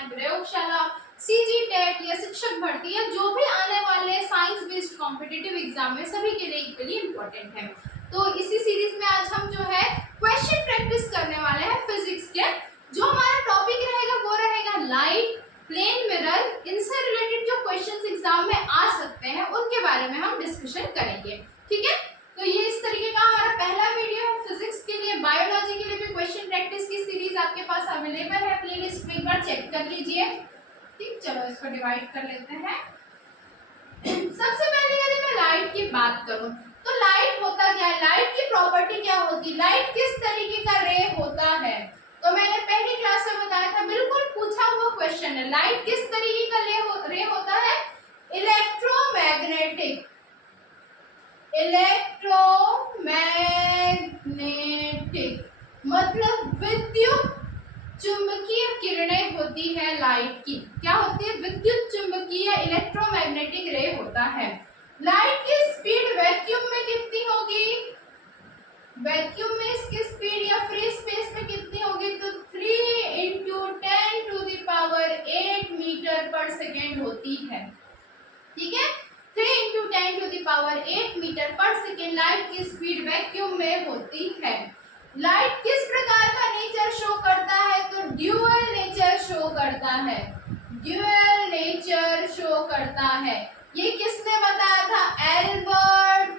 Bank, प्रयोगशाला, CG TET या शिक्षक भर्ती या जो भी आने वाले साइंस बेस्ड कॉम्पिटिटिव एग्जाम है सभी के लिए इक्वली इम्पोर्टेंट है। तो इसी सीरीज में आज हम जो है क्वेश्चन प्रैक्टिस करने वाले हैं फिजिक्स के। जो हमारा टॉपिक रहेगा वो रहेगा लाइट, प्लेन मिरर, इनसे रिलेटेड जो क्वेश्चंस एग्जाम में आ सकते हैं उनके बारे में हम डिस्कशन करेंगे। ठीक है, तो ये इस तरीके का हमारा पहला वीडियो है फिजिक्स के लिए। बायोलॉजी के लिए भी क्वेश्चन प्रैक्टिस की सीरीज आपके पास अवेलेबल है, प्लेलिस्ट में एक बार चेक कर लीजिए। ठीक, चलो इसको डिवाइड कर लेते हैं। सबसे पहले यदि मैं लाइट की बात करूं तो लाइट होता क्या है, लाइट की प्रॉपर्टी क्या होती है, लाइट किस तरीके का रे होता है। तो मैंने पहली क्लास में बताया था, बिल्कुल पूछा हुआ क्वेश्चन है, लाइट किस तरीके का रे होता है, इलेक्ट्रोमैग्नेटिक। इलेक्ट्रोमैग्नेटिक मतलब विद्युत चुंबकीय किरणें होती है लाइट की। क्या होती है, विद्युत चुंबकीय इलेक्ट्रोमैग्नेटिक रे होता है। लाइट की स्पीड वैक्यूम में कितनी होगी, वैक्यूम में इसकी स्पीड या फ्री स्पेस में कितनी होगी, तो 3 × 10⁸ मीटर पर सेकेंड होती है। ठीक है, 3 × 10⁸ मीटर पर सेकेंड लाइट की स्पीड वैक्यूम में होती है। लाइट किस प्रकार का नेचर शो करता है, तो ड्यूअल नेचर शो करता है, ड्यूअल नेचर शो करता है। ये किसने बताया था, एल्बर्ट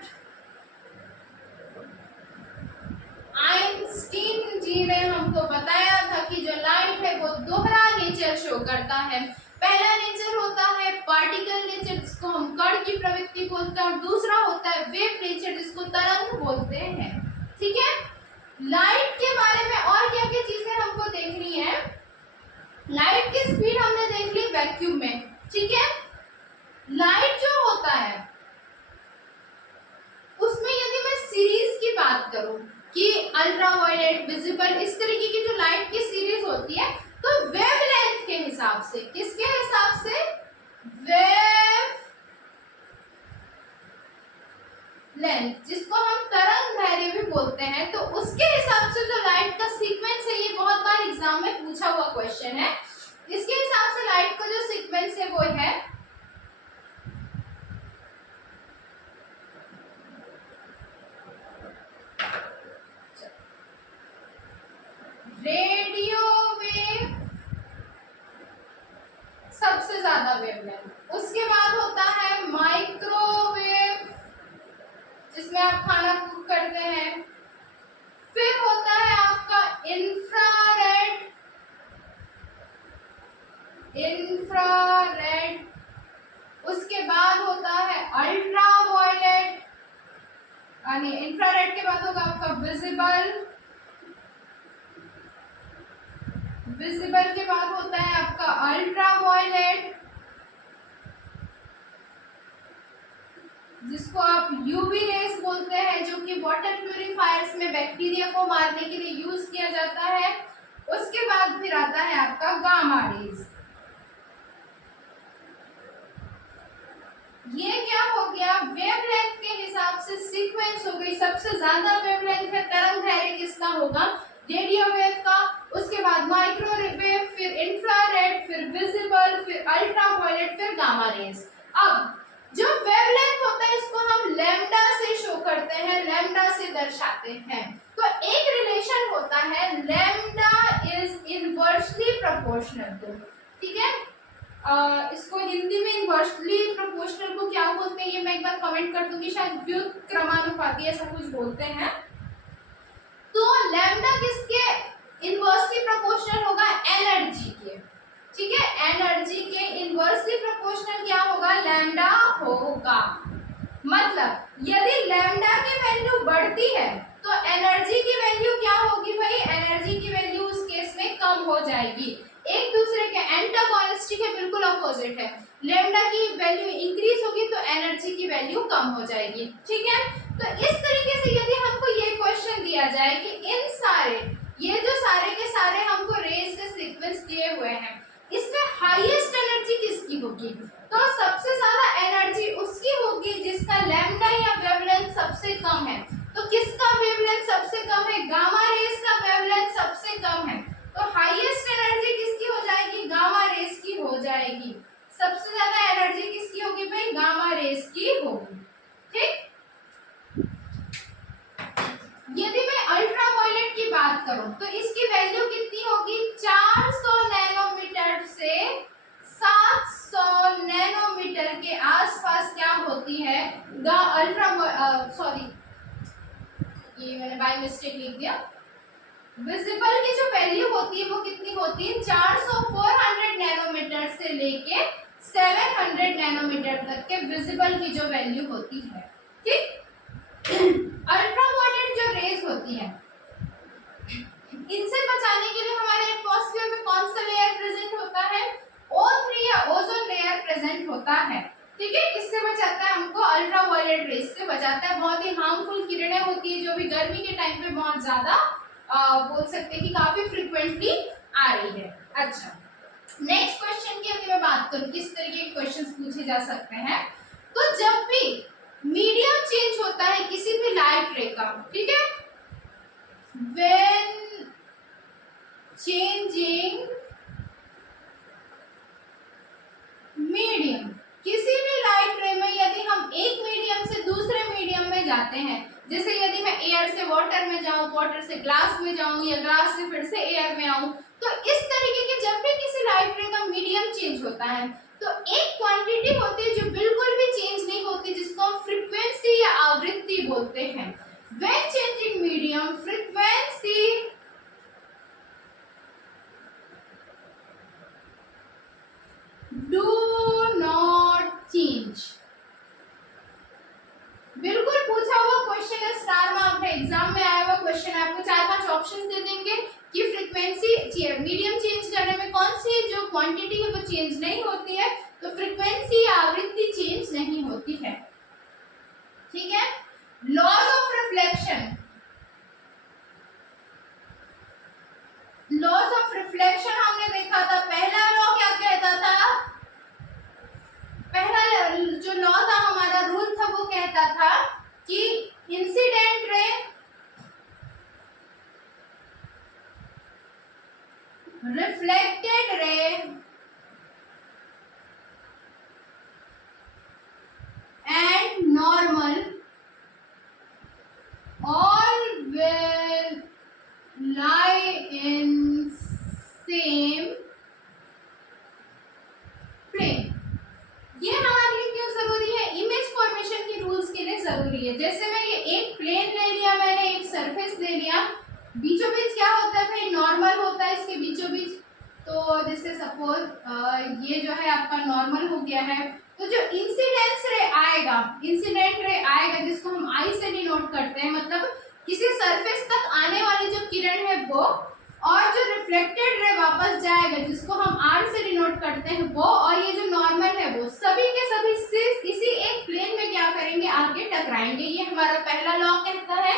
आइंस्टीन जी ने हमको बताया था कि जो लाइट है वो दोहरा नेचर शो करता है। पहला नेचर होता है पार्टिकल नेचर जिसको हम कण की प्रवृत्ति बोलते हैं, और दूसरा होता है वेव नेचर जिसको तरंग बोलते हैं। ठीक है, लाइट के बारे में और क्या क्या चीजें हमको देखनी है। लाइट की स्पीड हमने देख ली वैक्यूम में। ठीक है, लाइट जो होता है उसमें यदि मैं सीरीज की बात करूं कि अल्ट्रावायलेट, विजिबल, इस तरीके की जो लाइट की सीरीज होती है, तो वेवलेंथ के हिसाब से, किसके हिसाब से, वेव लेंथ, जिसको हम तरंग दैर्घ्य भी बोलते हैं, तो उसके हिसाब से जो लाइट का सीक्वेंस है, ये बहुत बार एग्जाम में पूछा हुआ क्वेश्चन है। इसके हिसाब से लाइट का जो सीक्वेंस है वो है रेडियो वेव, सबसे ज्यादा वेवलेंथ। उसके बाद होता है माइक्रोवेव जिसमें आप खाना कुक करते हैं। फिर होता है आपका इंफ्रारेड, इंफ्रारेड। उसके बाद होता है अल्ट्रावायलेट, यानी इंफ्रारेड के बाद होगा आपका विजिबल, विजिबल के बाद होता है आपका अल्ट्रावायलेट जिसको आप यूवी रेस बोलते हैं, जो कि वाटर प्यूरिफायर्स में बैक्टीरिया को मारने के लिए यूज किया जाता है। उसके बाद फिर आता है आपका गामा रेज। ये क्या हो गया, वेवलेंथ के हिसाब से सीक्वेंस हो गई। सबसे ज्यादा वेवलेंथ है, तरंग दैर्घ्य किसका होगा, रेडियो वेव का। उसके बाद माइक्रोवेव, फिर इंफ्रारेड, फिर विजिबल, फिर अल्ट्रावायलेट, फिर गामा रेज। अब जो वेवलेंथ होता है इसको हम लैम्डा से शो करते हैं, लैम्डा से दर्शाते हैं। तो एक रिलेशन होता है, lambda is inversely proportional to. ठीक है, इसको हिंदी में इनवर्सली प्रोपोर्शनल को क्या बोलते हैं ये मैं एक बार कमेंट कर दूंगी, शायद व्युत्क्रमानुपाती ऐसा कुछ बोलते हैं। तो लैम्डा किसके इनवर्सली प्रोपोर्शनल होगा, एनर्जी के। ठीक है, एनर्जी के इनवर्सली प्रोपोर्शनल क्या होगा, लैम्डा होगा। मतलब यदि लैम्डा की वैल्यू बढ़ती है तो एनर्जी की वैल्यू क्या होगी भाई, एनर्जी की वैल्यू उस केस में कम हो जाएगी। एक दूसरे के एंटागोनिस्टिक है, बिल्कुल अपोजिट है। लैम्डा की वैल्यू इंक्रीज होगी तो एनर्जी की वैल्यू कम हो जाएगी। ठीक है, तो इस तरीके से यदि हमको ये क्वेश्चन दिया जाए कि इन सारे, ये जो सारे के सारे हमको रेज के सीक्वेंस दिए हुए हैं, इसमें हाईएस्ट एनर्जी किसकी होगी, तो सबसे ज्यादा एनर्जी उसकी होगी जिसका लैम्डा या वेवलेंथ सबसे कम है। तो किसका वेवलेंथ सबसे कम है, गामा रेज का वेवलेंथ सबसे कम है। तो हाईएस्ट एनर्जी किसकी हो जाएगी, गामा रेज बाय मिस्टेक लिख दिया। विजिबल की जो वैल्यू होती है वो कितनी होती है, 400 नैनोमीटर से लेके 700 नैनोमीटर तक के विजिबल की जो वैल्यू होती है। ठीक, अल्ट्रावायलेट जो रेज होती है इनसे बचाने के लिए हमारे एटमॉस्फेयर में कौन सा लेयर प्रेजेंट होता है, O3 या ओजोन लेयर प्रेजेंट होता है। ठीक है, किससे बचाता है हमको, अल्ट्रावायलेट रेज से बचाता है। बहुत ही हार्मफुल किरणें होती है जो भी गर्मी के टाइम पे बहुत ज्यादा बोल सकते हैं कि काफी फ्रीक्वेंटली आ रही है। अच्छा, नेक्स्ट क्वेश्चन की अगर मैं बात करूं किस तरीके के क्वेश्चंस पूछे जा सकते हैं, तो जब भी मीडियम चेंज होता है किसी भी लाइट रे का, ठीक है, व्हेन चेंजिंग मीडियम, किसी भी लाइट रे में यदि हम एक मीडियम से दूसरे मीडियम में जाते हैं, जैसे यदि मैं एयर से वाटर में जाऊं, वाटर से ग्लास में जाऊं या ग्लास से फिर से एयर में आऊं, तो इस तरीके के जब भी किसी लाइट रे का मीडियम चेंज होता है तो एक क्वांटिटी होती है जो बिल्कुल भी चेंज नहीं होती, जिसको हम फ्रीक्वेंसी या आवृत्ति बोलते हैं। When changing medium frequency do not change. बिल्कुल पूछा हुआ क्वेश्चन है, स्टार मार्क है, एग्जाम में आया हुआ क्वेश्चन है। आपको 4-5 ऑप्शंस दे देंगे कि फ्रीक्वेंसी मीडियम चेंज करने में कौन सी जो क्वांटिटी है वो चेंज नहीं होती है, तो फ्रीक्वेंसी या आवृत्ति चेंज नहीं होती है। ठीक है, laws of reflection, laws of reflection हमने देखा था। पहला लॉ क्या कहता था, पहला जो लॉ था हमारा, रूल था, वो कहता था कि incident ray reflected ray and normal all will lie in same plane। ये हमारे लिए क्यों जरूरी है, इमेज फॉर्मेशन के रूल्स के लिए जरूरी है। जैसे मैं ये एक प्लेन ले लिया, मैंने एक सरफेस ले लिया, बीचों बीच क्या होता है भाई, नॉर्मल होता है इसके बीचों बीच। तो जैसे सपोज ये जो है आपका नॉर्मल हो गया है, तो जो इंसिडेंस रे आएगा, इंसिडेंट रे आएगा जिसको हम आई से डिनोट करते हैं, मतलब किसी सरफेस तक आने वाली जो किरण है वो, और जो रिफ्लेक्टेड रे वापस जाएगा जिसको हम आर से डिनोट करते हैं वो, और ये जो नॉर्मल है वो, सभी के सभी सिर्फ इसी एक प्लेन में क्या करेंगे, आगे टकराएंगे। ये हमारा पहला लॉ कहता है।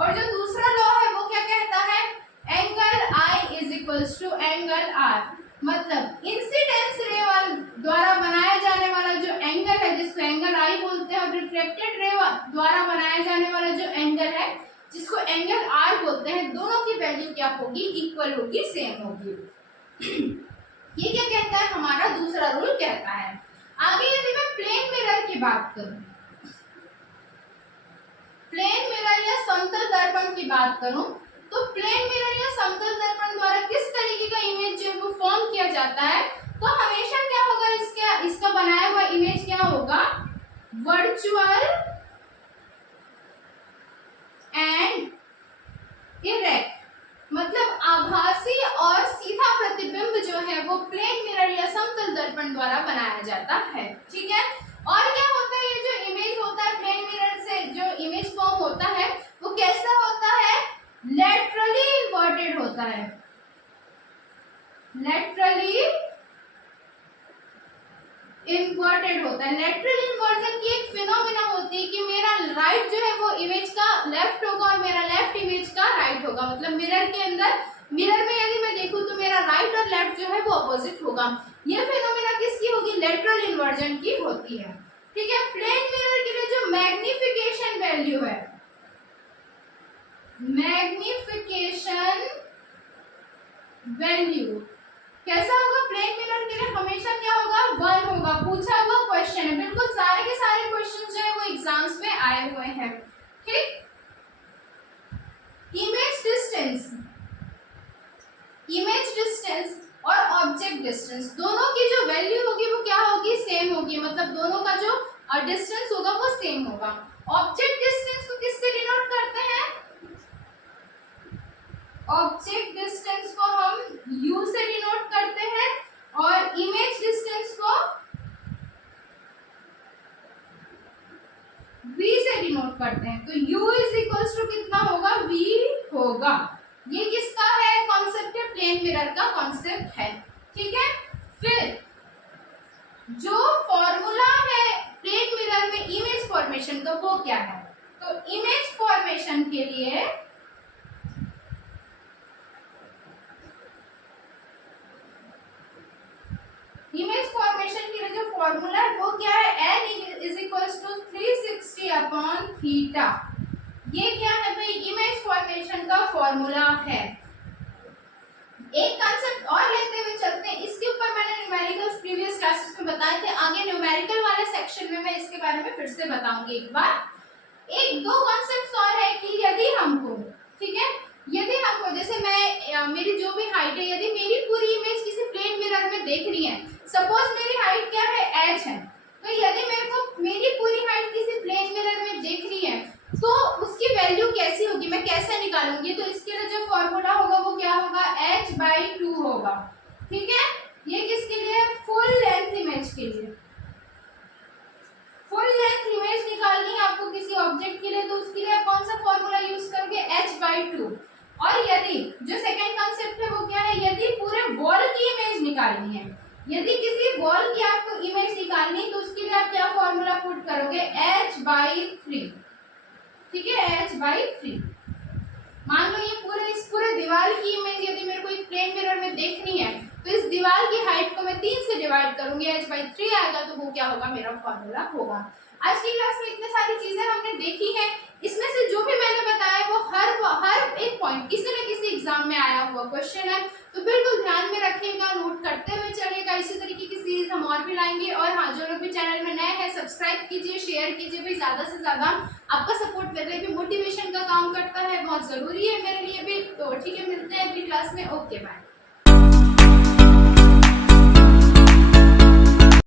और जो दूसरा लॉ है वो क्या कहता है, angle i is equals to angle r, मतलब इंसिडेंस रे द्वारा बनाया जाने वाला जो एंगल है जिसको एंगल आई बोलते हैं, और रिफ्लेक्टेड रे द्वारा बनाया जाने वाला जो एंगल है जिसको एंगल आर बोलते हैं, दोनों की वैल्यू क्या होगी, इक्वल होगी, सेम होगी। ये क्या कहता है, हमारा दूसरा रूल कहता है। आगे यदि मैं प्लेन मिरर की बात करूं, प्लेन मिरर या समतल दर्पण की बात करूं, तो प्लेन मिरर या समतल दर्पण द्वारा किस तरीके का इमेज जो वो फॉर्म किया जाता है, तो हमेशा क्या होगा, इसका बनाया हुआ इमेज क्या होगा, वर्चुअल एंड इरेक्ट, मतलब आभासी और सीधा प्रतिबिंब जो है वो प्लेन मिरर या समतल दर्पण द्वारा बनाया जाता है। ठीक है, और क्या होता है, ये जो इमेज होता है प्लेन मिरर से जो इमेज फॉर्म होता है वो कैसा होता है, लेटरली इन्वर्टेड होता है। लेटरली इन्वर्टेड होता है। लेटरल इन्वर्जन की एक फिनोमिना होती है कि मेरा राइट जो है वो इमेज का लेफ्ट होगा और मेरा लेफ्ट इमेज का राइट होगा, मतलब मिरर के अंदर, मिरर में यदि मैं देखूं तो मेरा राइट और लेफ्ट जो है वो अपोजिट होगा। ये फिनोमिना किसकी होगी, लेटरल इन्वर्जन की होती है। ठीक है, प्लेन मिरर के लिए जो मैग्निफिकेशन वैल्यू है, मैग्निफिकेशन वैल्यू कैसा होगा, प्लेन मिरर के लिए हमेशा क्या होगा, 1 होगा। पूछा हुआ क्वेश्चन है, बिल्कुल सारे के सारे क्वेश्चन जो है वो एग्जाम्स में आए हुए हैं। ठीक, इमेज डिस्टेंस, इमेज डिस्टेंस और ऑब्जेक्ट डिस्टेंस दोनों की जो वैल्यू होगी वो क्या होगी, सेम होगी, मतलब दोनों का जो डिस्टेंस होगा वो सेम होगा। ऑब्जेक्ट डिस्टेंस को किससे डिनोट करते हैं, ऑब्जेक्ट डिस्टेंस को हम u से डिनोट करते हैं और इमेज डिस्टेंस को v से डिनोट करते हैं। तो u इज इक्वल्स टू कितना होगा, v होगा। ये किसका है कॉन्सेप्ट है, प्लेन मिरर का कॉन्सेप्ट है, ठीक है। फिर जो फॉर्मूला है प्लेन मिरर में इमेज फॉर्मेशन का वो क्या है, तो इमेज फॉर्मेशन के लिए जो फॉर्मूला है वो क्या है, n is equals to 360 upon theta. ये क्या है भाई, इमेज फॉर्मेशन का फॉर्मूला है। एक कांसेप्ट और लेते हुए चलते हैं, इसके ऊपर मैंने न्यूमेरिकल्स प्रीवियस क्लासेस में बताए थे, आगे न्यूमेरिकल वाले सेक्शन में मैं इसके बारे में फिर से बताऊंगी एक बार। एक दो कॉन्सेप्ट्स और है कि यदि हमको, ठीक है, यदि हमको जैसे मैं मेरी जो भी हाइट है, यदि मेरी पूरी इमेज किसी प्लेन मिरर में देख रही है, सपोज मेरी हाइट क्या है, h है, तो यदि मेरे को मेरी पूरी हाइट किसी प्लेन मिरर में देख रही है तो उसकी वैल्यू कैसी होगी, मैं कैसे निकालूंगी, तो इसके लिए जो फॉर्मूला होगा वो क्या होगा, h/2 होगा, ठीक है। ये किसके लिए, फुल लेंथ इमेज के लिए। फुल लेंथ इमेज निकालनी है आपको किसी ऑब्जेक्ट के लिए, तो उसके लिए आप कौन सा फॉर्मूला यूज करोगे, h/2। और यदि जो सेकंड कांसेप्ट है वो क्या है, यदि पूरे वॉल की इमेज निकालनी है, यदि किसी वॉल की आपको इमेज निकालनी तो उसके लिए आप क्या फॉर्मूला पुट करोगे, h/3, ठीक है, h/3। मान लो ये इस पूरे दीवार की इमेज यदि मेरे को एक प्लेन मिरर में देखनी है, तो इस दीवार की हाइट को मैं 3 से डिवाइड करूंगी, h/3 आएगा, तो वो क्या होगा, मेरा फॉर्मूला होगा। आज की क्लास में इतने सारी चीजें हमने देखी हैं, इसमें से जो भी मैंने बताया वो हर एक पॉइंट किसी न किसी एग्जाम में आया हुआ क्वेश्चन है, तो बिल्कुल ध्यान में रखिएगा, नोट करते हुए चलिएगा। इसी तरीके की सीरीज हम और भी लाएंगे। और हाँ, जो लोग भी चैनल में नए हैं सब्सक्राइब कीजिए, शेयर कीजिए, भाई ज्यादा से ज्यादा आपका सपोर्ट मेरे लिए भी मोटिवेशन का काम करता है, बहुत जरूरी है मेरे लिए भी। तो ठीक है, मिलते हैं अगली क्लास में, ओके बाय।